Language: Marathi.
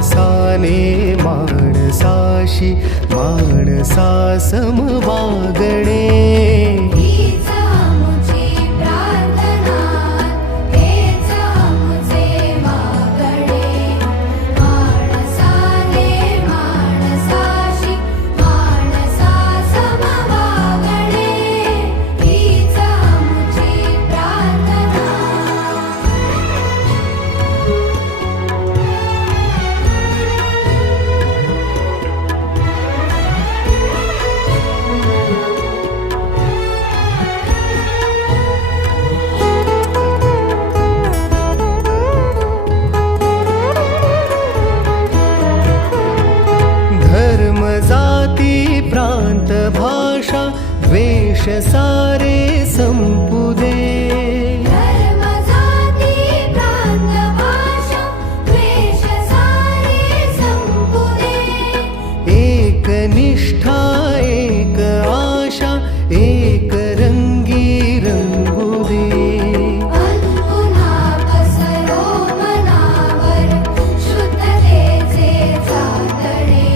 माणसाने माणसाशी माणसा सम वागणे प्रांत भाषा द्वेष सारे संपुदे धर्म जाती प्रांत भाषा द्वेष सारे संपुदे एकनिष्ठा